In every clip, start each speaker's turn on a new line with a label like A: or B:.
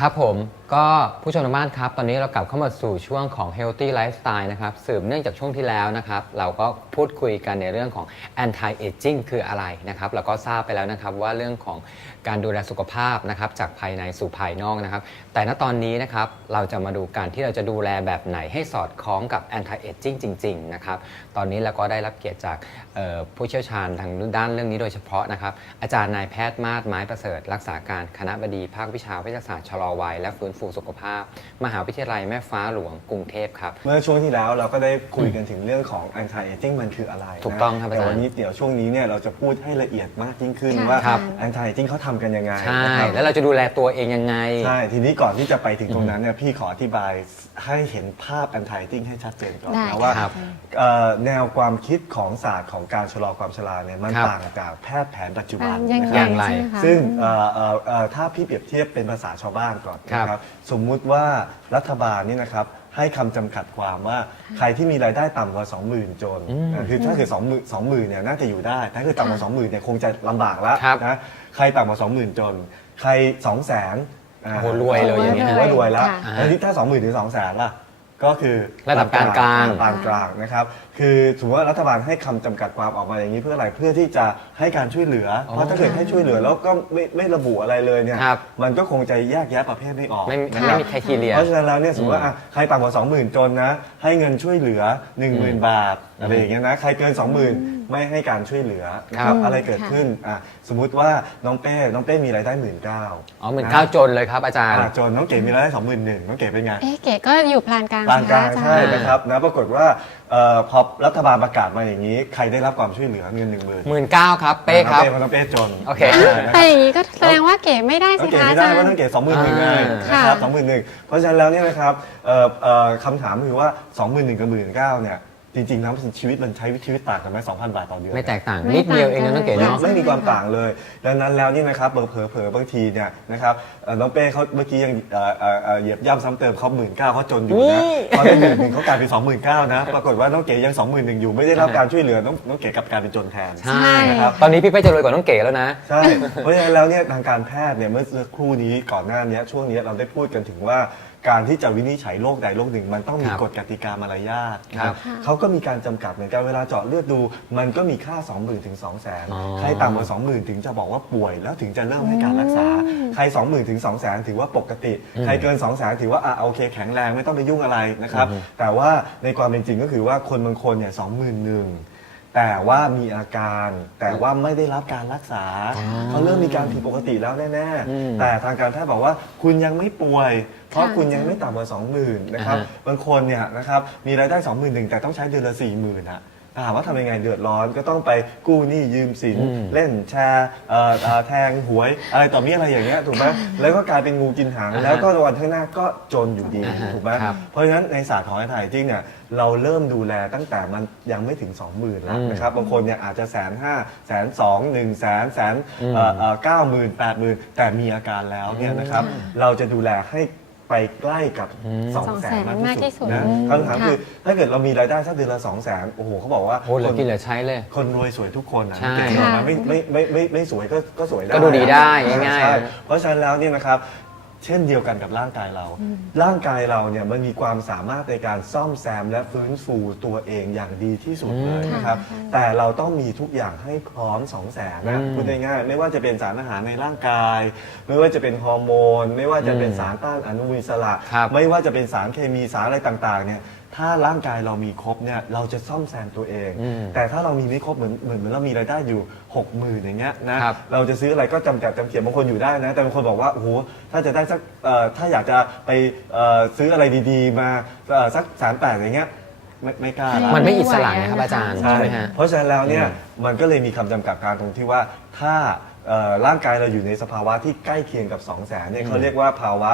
A: ครับผม ก็ผู้ชมทางบ้านครับ ตอนนี้เรากลับเข้ามาสู่ช่วงของ healthy lifestyle นะครับ สืบเนื่องจากช่วงที่แล้วนะครับ เราก็พูดคุยกันในเรื่องของ anti aging คืออะไรนะครับ เราก็ทราบไปแล้วนะครับว่าเรื่องของการดูแลสุขภาพนะครับจากภายในสู่ภายนอกนะครับ แต่ณตอนนี้นะครับเราจะมาดูการที่เราจะดูแลแบบไหนให้สอดคล้องกับ anti aging จริง ๆ นะครับ ตอนนี้เราก็ได้รับเกียรติจากผู้เชี่ยวชาญทางด้านเรื่องนี้โดยเฉพาะนะครับ อาจารย์นายแพทย์มาศไม้ประเสริฐ รักษาการคณะบดีภาควิชาวิทยาศาสตร์ชะลอวัยและฟื้นฟูสุขภาพ มหาวิทยาลัยแม่ฟ้าหลวงกรุงเทพครับ
B: เมื่อช่วงที่แล้วเราก็ได้คุยกันถึงเรื่องของ anti aging มันคืออะไรนะ
A: ถูกต้องครับอา
B: แต่
A: จารย์
B: วันนี้เดี๋ยวช่วงนี้เนี่ยเราจะพูดให้ละเอียดมากยิ่งขึ้น
C: ค่ะ
B: ว่า
A: ครับ
B: anti aging เขาทำกันยังไง
A: ใช่
B: นะครับ
A: แล้วเราจะดูแลตัวเองยังไง
B: ใช่ทีนี้ก่อนที่จะไปถึงตรงนั้นเนี่ยพี่ขออธิบาย ให้เห็นภาพ anti aging ให้ชัดเจนก่อน
C: ได้
B: นะว่า
A: ครับ
B: เอ่อแนวความคิดของศาสตร์ของการชะลอความชราเนี่ยมัน
A: ครับ
B: ต่างจากแพทย์แผนปัจจุบัน
C: ยัง
B: นะค
C: ไง
B: รับ
A: อย่างไร
C: ใช่ไหมคะ
B: ซึ่งเอ่อเอ่อเอ่อถ้าพี่เปรียบเทียบเป็นภาษาชาวบ้านก่อน
A: ครับ
B: นะครับสมมุติว่ารัฐบาลนี่นะครับให้คำจำกัดความว่าใครที่มีรายได้ต่ำกว่า 20,000จน
A: อืม
B: นะคือถ้าเกิด20,000 20,000เนี่ยน่าจะอยู่ได้ ถ้าเกิดต่ำกว่า 20,000เนี่ยคงจะลำบากแล้ว
A: ครับ
B: นะใครต่ำกว่า 20,000จน ใคร 200,000อ่า
A: โอ้โหรวยเลยอย่างนี้
B: ถือว่ารวยแล้ว
C: ค่ะ
B: แล้วที่ถ้า20,000ถึง200,000ล่ะ ก็คือ
A: ระดับกลางกลาง
B: ปานกลางนะครับ คือถือว่ารัฐบาลให้คำจำกัดความออกมาอย่างนี้เพื่ออะไร เพื่อที่จะให้การช่วยเหลือ
A: อ๋อ
B: เพราะถ้าเกิดให้ช่วยเหลือแล้วก็ไม่ไม่ระบุอะไรเลยเนี่ย
A: ครับ
B: มันก็คงจะแยกแยะประเภทไม่ออก
A: ไม่
B: นะ
A: ไม่
B: ครับ
A: มีใครทีเรีย
B: เพราะฉะนั้นแล้วเนี่ยสมมติว่าอะใครต่ำกว่า 20,000 จนนะ ให้เงินช่วยเหลือ 10,000 บาทอะไรอย่างเงี้ยนะ ใครเกิน 20,000 ไม่ให้การช่วยเหลือนะค
A: ครั
B: รับบอะไรเกิดขึ้นอะสมมุติว่าน้องเป้น้องเป้มีรายได้หมื่นเก้า
A: อ๋อเหมือนข้าวจนเลยครับอาจารย์
B: จนน้องเก๋มีรายได้21,000น้องเก๋เป็นไง
C: เอ๊ะเก๋ก็อยู่ปานกลาง
B: ปานกลาง
C: นะคะ
B: ใช่
C: อาจารย์
B: นะครับนะปรากฏว่าเอ่อพอรัฐบาลประกาศมาอย่างนี้ ใครได้รับความช่วยเหลือเงินหนึ่งหมื่น
A: หมื่นเก้าครับเป้ครับ
B: น้องเป้จน
A: โอเค
B: นะ
C: แต่อย่างนี้ก็แสดงว่าเก๋ไม่ได้
B: น้อ
C: สิ
B: งเก๋
C: คะ
B: ไม่
C: อา
B: ได้
C: จาร
B: ว่า
C: ย์
B: น้องเก๋สองหมื่นหนึ่งไง
C: ค่ะ
B: นะครับสองหมื่นหนึ่งเพราะฉะนั้นแล้วเนี่ยนะครับเอ่อเอ่อคำถามคือว่าสองหมื่นหนึ่งกับหมื่นเก้าเนี่ย จริงๆแล้วชีวิตมันใช้ชีวิตต่างกันไหมสองพันบาทต่อเดือน
A: ไม่แตกต่าง
C: ไม่
A: นิดเดียวเองนะน้องเก๋
C: ต่าง
A: เนาะ
C: กัน
B: ไม่มีความต่างเลย ดังนั้นแล้วนี่นะครับเผลอๆเผลอๆบางทีเนี่ยนะครับเอ่อน้องเป้เขาเมื่อกี้ยังเอ่อเอ่อเอ่อเหยียบย่ำซ้ำเติมเขาหมื่นเก้าเขาจนอยู่นะพอได้หมื่นหนึ่งเขากลายเป็นสองหมื่นเก้านะปรากฏว่าน้องเก๋ยังสองหมื่นหนึ่งอยู่ไม่ได้รับการช่วยเหลือน้องน้องเก๋กลับกลายเป็นจนแทน
A: ใช่
B: นะครับ
A: ตอนนี้พี่เป้จะรวยกว่าน้องเก๋แล้วนะ
B: ใช่ เพราะฉะนั้นแล้วเนี่ยทางการแพทย์เนี่ยเมื่อสักครู่นี้ก่อนหน้านี้ช่วงนี้เราได้พูดกันถึงว่าการที่จะวินิจฉัยโรคใดโรคหนึ่ง มันต้องมี
A: ครับ
B: กฎกติกามารยาท
A: ครับ
B: นะเขาก็มีการจำกัดเหมือนกันเวลาเจาะเลือดดู มันก็มีค่า 20,000ถึง200,000
A: อ๋อ
B: ใครต่ำกว่า 20,000 ถึงจะบอกว่าป่วยแล้วถึงจะเริ่มให้การรักษา ใคร 20,000ถึง200,000 ถือว่าปกติ ใครเกิน 200,000 ถือว่าอะโอเคแข็งแรงไม่ต้องไปยุ่งอะไรนะครับแต่ว่าในความเป็นจริงก็คือว่าคนบางคนเนี่ย21,000 แต่ว่ามีอาการ แต่ว่าไม่ได้รับการรักษา เขาเริ่มมีการผิดปกติแล้วแน่
A: อืม
B: ๆแต่ทางการแพทย์บอกว่าคุณยังไม่ป่วย เพราะ
C: ค่ะ
B: คุณยังไม่ต่ำกว่า20,000นะครับ
A: อ่าฮะ
B: บางคนเนี่ยนะครับมีรายได้ 21,000แต่ต้องใช้เดือนละ40,000อะ ถามว่าทำยังไงเดือดร้อนก็ต้องไปกู้หนี้ยืมสิน
A: อืม
B: เล่นแชร์เอ่อเอ่อแทงหวยอะไรต่อมีอะไรอย่างเงี้ยถูกไหมแล้วก็กลายเป็นงูกินหาง
A: อ่าฮะ
B: แล้วก็วันข้างหน้าก็จนอยู่ดี
A: อ่าฮะ
B: ถูกไหม
A: ครับ
B: เพราะฉะนั้นในศาสตร์ของไอ้ไทยจริงเนี่ยเราเริ่มดูแลตั้งแต่มันยังไม่ถึง 20,000แล้ว
A: อืม
B: นะครับบางคนเนี่ยอาจจะแสนห้าแสนสองหนึ่งแสนแสน
A: อืม
B: เก้าหมื่นแปดหมื่นแต่มีอาการแล้วเนี่ยนะครับ
C: ค่ะ
B: เราจะดูแลให้ ไปใกล้กับ
A: อืม
B: 2 0 0แสน
C: 200,000
B: มาก
C: มากที่
B: ที่
C: สุ
B: สุ
C: ด
B: ดนะ
C: อืม
B: คำถาม
C: ค่ะ
B: คือถ้าเกิดเรามีรายได้สักเดือนละ2 0 0แสนโอ้โหเขาบอกว่า
A: โอ้เหลือ
B: คน
A: กินเหลือใช้เลย
B: คนรวยสวยทุกคนนะ
A: ใช่
B: เก่งหรอกนะไม่ไม่ไม่ไม่ไม่สวยก็ก็สวยได้
A: ก็ดูดีได้ง่ายๆ
B: ใช่เพราะฉะนั้นแล้วเนี่ยนะครับ เช่นเดียวกันกับร่างกายเรา ร่างกายเราเนี่ยมันมีความสามารถในการซ่อมแซมและฟื้นฟูตัวเองอย่างดีที่สุดเลยนะครับ
C: ค่ะ
B: แต่เราต้องมีทุกอย่างให้พร้อม2องแสนนะ
A: อืม
B: พูดง่ายๆไม่ว่าจะเป็นสารอาหารในร่างกาย ไม่ว่าจะเป็นฮอร์โมน ไม่ว่าจะเป็น
A: อืม
B: สารต้านอนุมูลอิสระ
A: ครับ
B: ไม่ว่าจะเป็นสารเคมีสารอะไรต่างๆเนี่ย ถ้าร่างกายเรามีครบเนี่ยเราจะซ่อมแซมตัวเอง
A: อืม
B: แต่ถ้าเรามีไม่ครบเหมือนเหมือนเหมือนเรามีรายได้อยู่6 0,000อย่างเงี้ยนะครับ เราจะซื้ออะไรก็จำกัดจำเขียนบางคนอยู่ได้นะ แต่บางคนบอกว่าโอ้โหถ้าจะได้สักเอ่อถ้าอยากจะไปเอ่อซื้ออะไรดีๆ มาเอ่อสักสามแปดอย่างเงี้ยไม่ไม่กล้าละ
A: มันไม่อิสระนะครับอาจารย์
B: ใช่
A: ใช่ไหมฮะ
B: เพราะฉะนั้นแล้วเนี่ย
A: อืม
B: มันก็เลยมีคำจำกัดการตรงที่ว่าถ้าเอ่อร่างกายเราอยู่ในสภาวะที่ใกล้เคียงกับ 2 0 0แสนเนี่ยเขาเรียกว่าภาวะ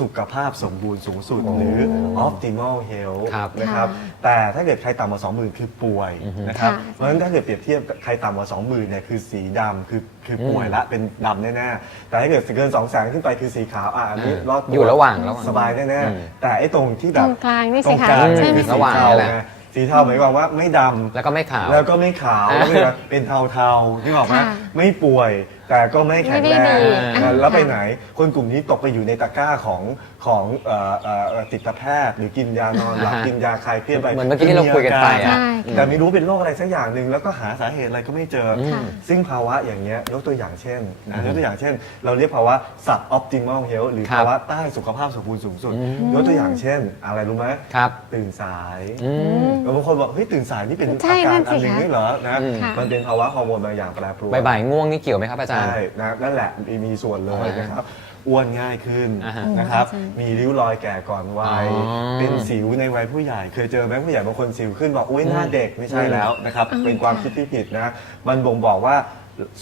B: สุขภาพสมบูรณ์สูงสุด หรือ optimal health
A: ครับ
B: นะครับ แต่ถ้าเกิดใครต่ำกว่า 20,000 คือป่วยนะครับ
C: ค่ะ
B: เพราะฉะนั้นถ้าเกิดเปรียบเทียบกับใครต่ำกว่า 20,000เนี่ยคือสีดำคือคือป่วยละเป็นดำแน่ๆ แต่ถ้าเกิดเกิน2 0 0 0 0ขึ้นไปคือสีขาวอะอันนี้รอดตัว
A: อยู่ระหว่างระหว่าง
B: สบายแน่
A: อืม
B: ๆแต่ไอ้ตรงที่แบบ
C: ตรงกลางนี่
B: ตร
C: สิ
B: ง
C: คะ
B: กลาง
C: ใช่
B: เนี่ย
C: ไหม
B: คือ
A: ระ
B: สี
A: หว่าง
B: เทา
A: นี่แหละ
B: ไงสีเทาหมายความว่าไม่ดำ
A: แล้วก็ไม่ขาว
B: แล้วก็ไม่ขาวแล้วก็เป็นเทาๆนี่บอกไหม
C: ค่ะ
B: ไม่ป่วย แต่ก็ไม่แข็ง
C: ไม่
B: แร
C: ได้
B: ง
C: ดี
B: นะ
C: อ่า
B: แล้วไปไหน คนกลุ่มนี้ตกไปอยู่ในตะกร้าของของเอ่อเอ่อจิตแพทย์ หรือกินยานอนหลับ
A: อ่าฮะ
B: กินยาคลายเครียดไป
A: เหมือนเมื่อกี้ที่เราคุยกันไปอะ
C: ใช่
B: แต่ไม่รู้เป็นโรคอะไรสักอย่างหนึ่งแล้วก็หาสาเหตุอะไรก็ไม่เจออ
C: ค่ะ
B: ซึ่งภาวะอย่างเงี้ยยกตัวอย่างเช่นนะยกตัวอย่างเช่น เราเรียกภาวะ sub optimal health หรือ
A: ครับ
B: ภาวะใต้สุขภาพสมบูรณ์สูงสุด
A: อืม
B: ยกตัวอย่างเช่น อะไรรู้ไหม
A: ครับ
B: ตื่นสาย
A: อืม
B: แล้วบางคนบอกเฮ้ยตื่นสายนี่เป็น
C: ใช่
B: อาการ
C: นั่น
B: อั
C: สิ
B: นหนึ่ง
C: คะ
B: นี่เหรอนะ
A: อืม
C: ค่ะ
B: มันเป็นภาวะฮอร์โมนบางอย่างแปรปรวน
A: บ่ายๆง่วงนี่เกี่ยวไหมครับอาจารย์
B: ใช่นะนั่นแหละมีมีส่วนเลย
A: นะ
B: ครับอ้วนง่ายขึ้น
A: อ่าฮะ
B: นะครับมีริ้วรอยแก่ก่อนวัย
A: อ๋อ
B: เป็นสิวในวัยผู้ใหญ่ เคยเจอไหมผู้ใหญ่บางคนสิวขึ้นบอกอุ้ยหน้าเด็กไม่ใช่แล้วนะครับ เป็นความคิดที่ผิดนะ มันบ่งบอกว่า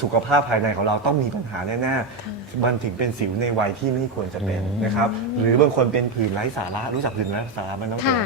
B: สุขภาพภายในของเราต้องมีปัญหาแน่ๆ มันถึงเป็นสิวในวัยที่ไม่ควรจะเป็นนะครับ หรือบางคนเป็นผื่นไร้สาระรู้จักผื่นไร้สาระมันต้อง
C: ค่ะ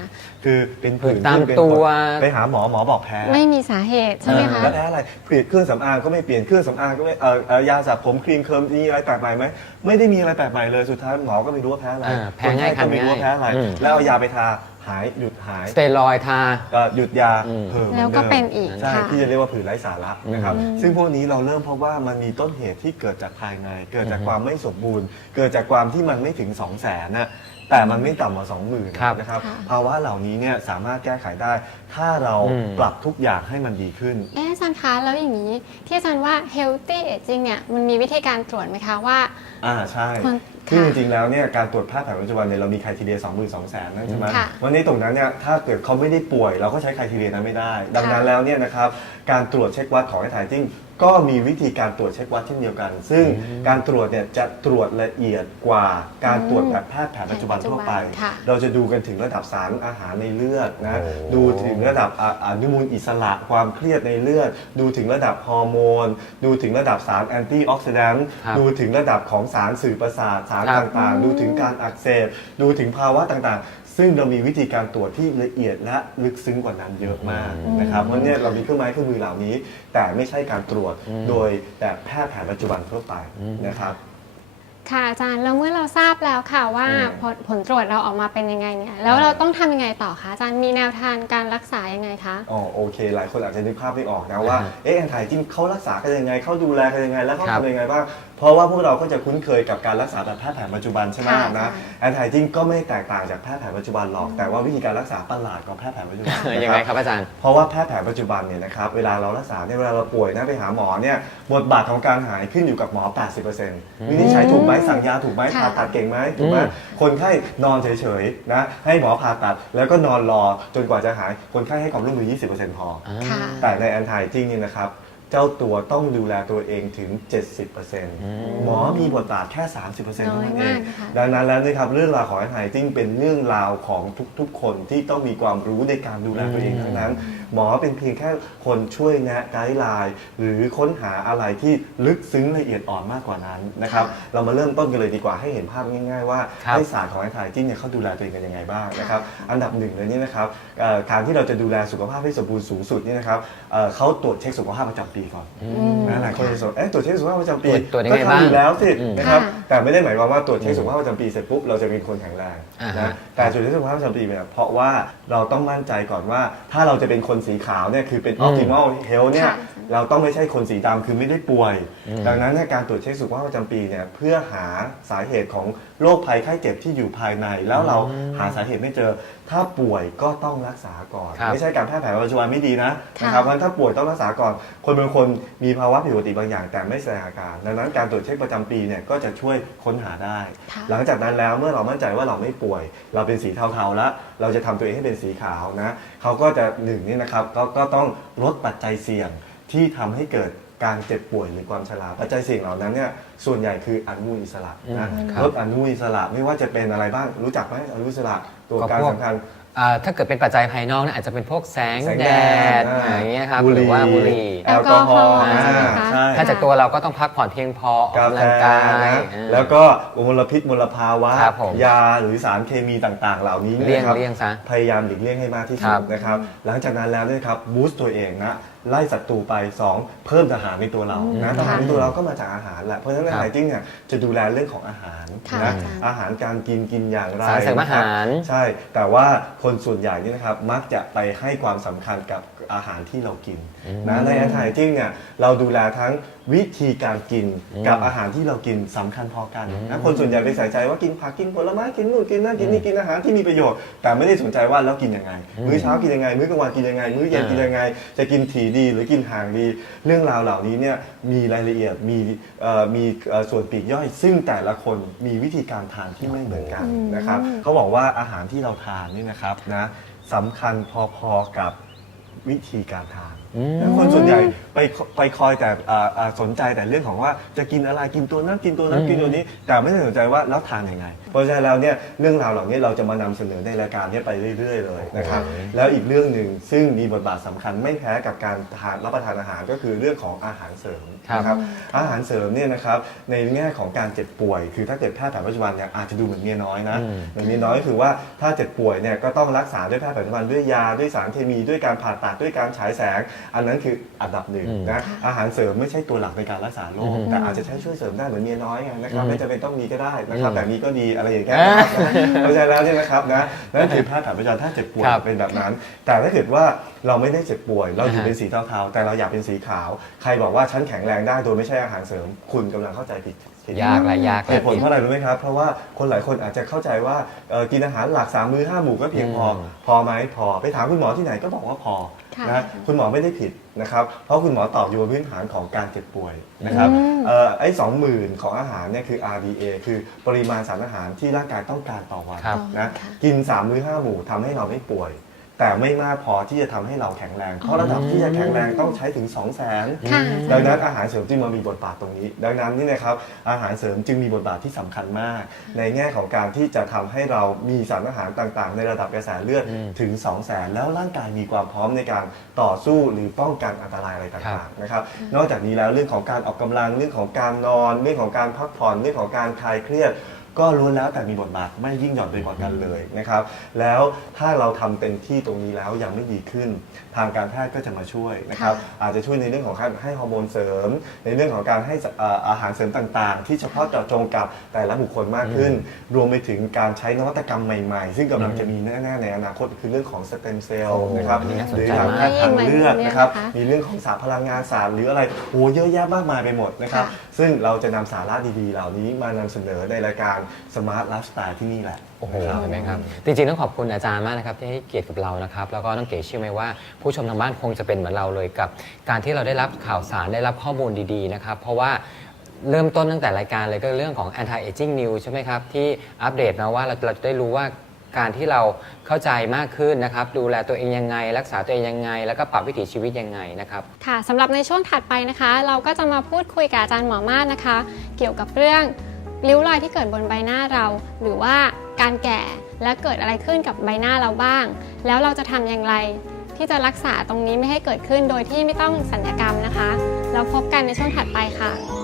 B: คือเป็นผื่น
A: ผื่นตาม
B: ขึ้นเป็น
A: ตัว
B: ไปหาหมอหมอบอกแพ้
C: ไม่มีสาเหตุใช่ไหมคะ
B: แล้วแพ้อะไรเปลี่ยนเครื่องสำอางก็ไม่เปลี่ยนเครื่องสำอางก็ไม่เอ่อเอ่อยาสระผมครีมเคิร์มมีอะไรแปลกใหม่ไหมไม่ได้มีอะไรแปลกใหม่เลยสุดท้ายหมอก็ไม่รู้ว่าแพ้อะไร
A: อ่าแพ้ง่าย
B: คนไข้ก็ไม่รู้ว่าแพ้อะไร
A: อืม
B: แล้วเอายาไปทา หายหยุดหาย
A: สเตียรอยด์ทา
B: เอ่อหยุดยา
A: อืม
B: เพิ่มหมื
C: แล้ว
B: ดิม
C: ก็เป็นอีก
B: ใช่
C: ค่ะ
B: ที่จะเรียกว่าผื่นไร้สาระนะครับ
C: อืม
B: ซึ่งพวกนี้เราเริ่มพบว่ามันมีต้นเหตุที่เกิดจากภายใน เกิดจากความไม่สมบูรณ์ เกิดจากความที่มันไม่ถึง 2 0 0แสนนะแต่มันไม่ต่ำกว่า20,000
A: ครับ
B: นะครับ
C: ค่ะ
B: ภาวะเหล่านี้เนี่ยสามารถแก้ไขได้ ถ้าเรา
A: อืม
B: ปรับทุกอย่างให้มันดีขึ้น
C: เอ๊ะอาจารย์คะแล้วอย่างนี้ ที่อาจารย์ว่า healthy aging เนี่ยมันมีวิธีการตรวจไหมคะว่า
B: อ่าใช่
C: คน
B: คือจ
C: ค่ะ
B: ริงๆแล้วเนี่ยการตรวจแพทย์แผนปัจจุบันเนี่ยเรามีไครทีเรีย 22,000แสนนั่นใช่ไหม
C: ค่ะ
B: วันนี้ตรงนั้นเนี่ยถ้าเกิดเขาไม่ได้ป่วย เราก็ใช้ไครทีเรียนั้นไม่ได้ ดังนั้นแล้วเนี่ยนะครับการตรวจเช็ควัดของไอ้ถ่ายจริง ก็มีวิธีการตรวจเช็ควัดเช่นเดียวกัน ซึ่งการตรวจเนี่ยจะตรวจละเอียดกว่าการตรวจแบบแพทย์แผนปัจจุบันทั่วไป
C: ค่ะ
B: เราจะดูกันถึงระดับสารอาหารในเลือดนะ
A: โอ้
B: ดูถึงระดับอ่าอนุมูลอิสระความเครียดในเลือด ดูถึงระดับฮอร์โมน ดูถึงระดับสารแอนตี้ออกซิแดนต์
A: ครับ
B: ดูถึงระดับของสารสื่อประสาทสาร
A: ครับ
B: ต่างๆ ดูถึงการอักเสบดูถึงภาวะต่างๆ ซึ่งเรามีวิธีการตรวจที่ละเอียดและลึกซึ้งกว่านั้นเยอะมากนะครับเพราะเนี่ยเรามีเครื่องไม้เครื่องมือเหล่านี้ แต่ไม่ใช่การตรวจโดยแบบแพทย์แผนปัจจุบันทั่วไปนะครับ
C: ค่ะอาจารย์แล้วเมื่อเราทราบแล้วค่ะว่า
B: อืม
C: ผลผลตรวจเราออกมาเป็นยังไงเนี่ยแล้วเราต้องทำยังไงต่อคะอาจารย์มีแนวทางการรักษายังไงคะ
B: อ๋อโอเค หลายคนอาจจะนึกภาพไม่ออกนะว่า
A: อ่าฮะ
B: เอ๊ะแอนไทจริงเขารักษากันยังไงเขาดูแลกันยังไง แล้วเขา
A: ครับ
B: ทำยังไงบ้างเพราะว่าพวกเราก็จะคุ้นเคยกับการรักษาแบบแพทย์แผนปัจจุบันใช่ไหม
C: ค่ะ
B: นะ
C: ใช่
B: แอนไทจริงก็ไม่แตกต่างจากแพทย์แผนปัจจุบันหรอกแต่ว่าวิธีการรักษาประหลาดกว่าแพทย์แผนปัจจุบันนะ
A: ยังไงครับอาจารย์
B: เพราะว่าแพทย์แผนปัจจุบันเนี่ยนะครับเวลาเรารักษาเนี่ยเวลาเราป่วยนะไปหาหมอเนี่ยบทบาทของการหายขึ้นอยู่กับหมอ 80%วินิจฉัยถูกไหมสั่งยาถูกไหม
C: ค่ะ
B: ผ่าตัดเก่งไหมถูกไหม
A: อืม
B: คนไข้นอนเฉยๆนะให้หมอผ่าตัดแล้วก็นอนรอจนกว่าจะหายคนไข้ให้ความร่วมมือ 20%พอ
C: ค่ะ
B: แต่ในแอนไทจิ้งนี่นะครับ เจ้าตัวต้องดูแลตัวเองถึง 70%หมอมีบทบาทแค่ 30%เท่านั้นเอง
C: น้อยมากนะคะ
B: ดังนั้นแล้วนะครับเรื่องราวของแอนไทจิ้งเป็นเรื่องราวของทุกๆ คนที่ต้องมีความรู้ในการดูแลตัวเองทั้งนั้นหมอเป็นเพียงแค่คนช่วยแนะไกด์ไลน์หรือค้นหาอะไรที่ลึกซึ้งละเอียดอ่อนมากกว่านั้นนะครับ เรามาเริ่มต้นกันเลยดีกว่าให้เห็นภาพง่าย ๆ ว่า
A: ครับ
B: ให้ศาสตร์ของแอนไทจิ้งเนี่ยเขาดูแลตัวเองกันยังไงบ้างนะครับ อันดับหนึ่งเลยเนี่ยนะครับเอ่อการที่เราจะดูแลสุขภาพให้สมบูรณ์สูงสุดเนี่ยนะครับเอ่อเขาตรวจเช็คสุขภาพประจำปีก่อน
C: ม
B: นะหลายคนจะสงสัยเอ๊ะตรวจเช็คสุขภาพประจำปี
A: ตรวจยัง
B: ก็
A: ไงบ้าง
B: ทำอยู่แล้วสิ
A: อืม
B: นะครับ
C: ค่ะ
B: แต่ไม่ได้หมายความว่าตรวจเช็คสุขภาพประจำปีเสร็จปุ๊บเราจะเป็นคนแข็งแรง
A: อ่าฮะ
B: นะแต่ตรวจเช็คสุขภาพประจำปีเนี่ยเพราะว่าเราต้องมั่นใจก่อนว่า ถ้าเราจะเป็นคนสีขาวเนี่ยคือเป็น optimal health เนี่ย
C: ค่ะ
B: เราต้องไม่ใช่คนสีดำคือไม่ได้ป่วย ดังนั้นเนี่ยการตรวจเช็คสุขภาพประจำปีเนี่ยเพื่อหาสาเหตุของโรคภัยไข้เจ็บที่อยู่ภายใน แล้วเราหาสาเหตุไม่เจอ ถ้าป่วยก็ต้องรักษาก่อน
A: ครับ
B: ไม่ใช่การแพทย์แผนปัจจุบันไม่ดีนะ
C: ค่ะ
B: นะครับเพราะฉะนั้นถ้าป่วยต้องรักษาก่อน คนบางคนมีภาวะผิดปกติบางอย่าง แต่ไม่แสดงอาการดังนั้นการตรวจเช็คประจำปีเนี่ยก็จะช่วยค้นหาได้
C: ค่ะ
B: หลังจากนั้นแล้วเมื่อเรามั่นใจว่าเราไม่ป่วย เราเป็นสีเทาๆแล้ว เราจะทำตัวเองให้เป็นสีขาวนะเขาก็จะหนึ่งนี่นะครับก็ก็ต้องลดปัจจัยเสี่ยงที่ทำให้เกิดการเจ็บป่วยหรือความชราปัจจัยเสี่ยงเหล่านั้นเนี่ยส่วนใหญ่คืออนุมูลอิสระนะ
A: อืมครับ
B: ลดอนุมูลอิสระไม่ว่าจะเป็นอะไรบ้างรู้จักไหมอนุมูลอิสระตัว
A: ก็
B: การ
A: พวก
B: สำคัญ
A: อ่าถ้าเกิดเป็นปัจจัยภายนอกเนี่ยอาจจะเป็นพวกแสง
B: แสง
A: แด
B: แด
A: ด
B: ด
A: อย่างเงี้ยครับ
B: บุ
A: ห
B: หรี่
A: รือว่าบุหรี่
B: แอลกอฮอล์
C: แอลกอฮอล์
B: อ่า
C: ใช่ไหมคะ
B: ใช่
A: ถ้าจากตัวเราก็ต้องพักผ่อนเพียงพอออก
B: กากำแฟ
A: ลังกาย
B: นะ
A: อ่า
B: แล้วก็มลพิษมลภาวะ
A: ครับผม
B: ยาหรือสารเคมีต่างๆ เหล่านี้
A: เลี่ยง
B: นะครับ
A: เลี่ยงซะ
B: พยายามหลีกเลี่ยงให้มากที่สุ
A: ครั
B: ด
A: บ
B: นะครับ หลังจากนั้นแล้วเนี่ยครับบูสต์ตัวเองนะ ไล่ศัตรูไป 2 เพิ่มทหารในตัวเรานะทหารในตัวเราก็มาจากอาหารแหละเพราะฉะนั้น
A: ครับ
B: ไฮจิ้งเนี่ยจะดูแลเรื่องของอาหาร
C: ค่ะ
B: นะ
C: อาจารย์
B: อาหารการกินกินอย่างไร
A: สารเสริมอาหาร
B: ใช่ แต่ว่าคนส่วนใหญ่นี่นะครับมักจะไปให้ความสำคัญกับ อาหารที่เรากินนะใน anti aging เนี่ยเราดูแลทั้งวิธีการกินกับอาหารที่เรากินสำคัญพอกันนะคนส่วนใหญ่ไปใส่ใจว่ากินผักกินผลไม้กินนู่นกินนั่นกินนี่กินอาหารที่มีประโยชน์ แต่ไม่ได้สนใจว่าแล้วกินยังไง มื้อเช้ากินยังไง มื้อกลางวันกินยังไง มื้อเย็น
A: อ่ากิ
B: กินยังไง จะกินถี่ดีหรือกินห่างดี เรื่องราวเหล่านี้เนี่ยมีรายละเอียดมีเอ่อมีเอ่อส่วนปลีกย่อย ซึ่งแต่ละคนมีวิธีการทานที่ไม่เหมือนกันนะครับเขาบอกว่าอาหารที่เราทานนี่นะครับนะสำคัญพอๆกับ วิธีการทาน
A: อืม
B: แล้วคนส่วนใหญ่ไปไปคอยแต่อ่าอ่าสนใจแต่เรื่องของว่าจะกินอะไรกินตัวนั้นกินตัวนั้นกินตัวนี้ แต่ไม่ได้สนใจว่าแล้วทานยังไง เพราะฉะนั้นแล้วเนี่ยเรื่องราวเหล่านี้เราจะมานำเสนอในรายการเนี้ไปเรื่อย ๆ เลยนะครับ
A: โอ้โห
B: แล้วอีกเรื่องหนึ่งซึ่งมีบทบาทสำคัญไม่แพ้กับการทานรับประทานอาหารก็คือเรื่องของอาหารเสริม
A: ครับ
B: นะครับอาหารเสริมเนี่ยนะครับในแง่ของการเจ็บป่วย คือถ้าเกิดแพทย์แผนปัจจุบันเนี่ยอาจจะดูเหมือนเมียน้อยนะ
A: อืม
B: เหมือนเมียน้อยก็คือว่าถ้าเจ็บป่วยเนี่ยก็ต้องรักษาด้วยแพทย์แผนปัจจุบันด้วยยาด้วยสารเคมีด้วยการผ่าตัดด้วยการฉายแสง อันนั้นคืออันดับหนึ่ง
A: อืม
B: นะอาหารเสริมไม่ใช่ตัวหลักในการรักษาโรค
A: อืม
B: แต่อาจจะใช้ช่วยเสริมได้เหมือนเมียน้อยไงนะครับ
A: อืม
B: ไม่จำเป็นต้องมีก็ได้นะครับ
A: อืม
B: แต่มีก็ดีอะไรอย่างเงี้ย
A: อ่า
B: นะครับเพราะฉะนั้นแล้วเนี่ยนะครับนะนั่นคือแพทย์แผนปัจจุบันถ้าเจ็บป่วย
A: ครับ
B: เป็นแบบนั้น แต่ถ้าเกิดว่าเราไม่ได้เจ็บป่วย เราอยู่
A: อ่าฮะ
B: เป็นสีเทาๆ แต่เราอยากเป็นสีขาว ใครบอกว่าฉันแข็งแรงได้โดยไม่ใช่อาหารเสริม คุณกำลังเข้าใจผิดผิด
A: ยากหลายยากห
B: เห
A: ลาย
B: ตุผลเพราะอะไรรู้ไหมครับ เพราะว่าคนหลายคนอาจจะเข้าใจว่าเอ่อกินอาหารหลักสามมื้อห้าหมู่ก็เพียงพออ
A: ม
B: พอไหมพอไปถามคุณหมอที่ไหนก็บอกว่าพอ
C: ค่ะ
B: นะคุณหมอไม่ได้ผิดนะครับ เพราะคุณหมอตอบอยู่บนพื้นฐานของการเจ็บป่วยนะครับ
C: อืม
B: เอ่อไอ้สองหมื่นของอาหารเนี่ยคือ RDA คือปริมาณสารอาหารที่ร่างกายต้องการต่อวัน
A: ครับ
B: นะ
C: ค่ะ
B: กินสามมื้อห้าหมู่ทำให้เราไม่ป่วย แต่ไม่มากพอที่จะทำให้เราแข็งแรง เพราะระดับที่จะแข็งแรงต้องใช้ถึง 2 0 0 0 0 0
C: ค่ะ
B: ดังนั้นอาหารเสริมจึงมามีบทบาทตรงนี้ ดังนั้นนี่นะครับอาหารเสริมจึงมีบทบาทที่สำคัญมาก ในแง่ของการที่จะทำให้เรามีสารอาหารต่างๆ ในระดับกระแสเลือด
A: อืม
B: ถึง 2 0 0แสนแล้วร่างกายมีความพร้อมในการต่อสู้หรือป้องกันอันตรายอะไร
A: ครั
B: ต่าง
A: บ
B: ๆนะครับนอกจากนี้แล้วเรื่องของการออกกำลังเรื่องของการนอน เรื่องของการพักผ่อนเรื่องของการคลายเครียด ก็ล้วนแล้วแต่มีบทบาทไม่ยิ่งหย่อนไปกว่ากันเลยนะครับ แล้วถ้าเราทำเต็มที่ตรงนี้แล้วยังไม่ดีขึ้น ทางการแพทย์ก็จะมาช่วยนะครับ อาจจะช่วยในเรื่องของการให้ฮอร์โมนเสริม ในเรื่องของการให้สเอ่ออาหารเสริมต่างๆ ที่เฉพาะเจาะจงกับแต่ละบุคคลมากขึ้น รวมไปถึงการใช้นวัตกรรมใหม่ๆ ซึ่งกำลังจะมีแน่ๆในอนาคตคือเรื่องของสเต็มเซล
A: โอ้
B: ล์นะครับ
A: อันนี้น่าสน
B: หรือ
A: ใจ
B: ทาง
A: มาก
B: แพทย์ทางเลือดนะครับ
C: เนี่ยนะคะ
B: มีเรื่องของสารพลังงานสารหรืออะไรโอ้เยอะแยะมากมายไปหมดนะครับ
C: ค่ะ
B: ซึ่งเราจะนำสาระดีๆ เหล่านี้มานำเสนอในรายการ Smart Lifestyle ที่นี่แหละ
A: โอ้โห
B: นะครับ
A: เห็นไหมครับ จริงๆ ต้องขอบคุณอาจารย์มากนะครับที่ให้เกียรติกับเรานะครับ แล้วก็น้องเก๋เชื่อไหมว่า ผู้ชมทางบ้านคงจะเป็นเหมือนเราเลยกับ การที่เราได้รับข่าวสารได้รับข้อมูลดีๆนะครับ เพราะว่าเริ่มต้นตั้งแต่รายการเลยก็เรื่องของ anti aging news ใช่ไหมครับ ที่อัปเดตนะว่าเราเราจะได้รู้ว่าการที่เราเข้าใจมากขึ้นนะครับ ดูแลตัวเองยังไง รักษาตัวเองยังไง แล้วก็ปรับวิถีชีวิตยังไงนะครับ
C: ค่ะสำหรับในช่วงถัดไปนะคะ เราก็จะมาพูดคุยกับอาจารย์หมอมาศนะคะ เกี่ยวกับเรื่อง ริ้วรอยที่เกิดบนใบหน้าเรา หรือว่าการแก่และเกิดอะไรขึ้นกับใบหน้าเราบ้าง แล้วเราจะทำอย่างไร ที่จะรักษาตรงนี้ไม่ให้เกิดขึ้นโดยที่ไม่ต้องสัญญกรรมนะคะ เราพบกันในช่วงถัดไปค่ะ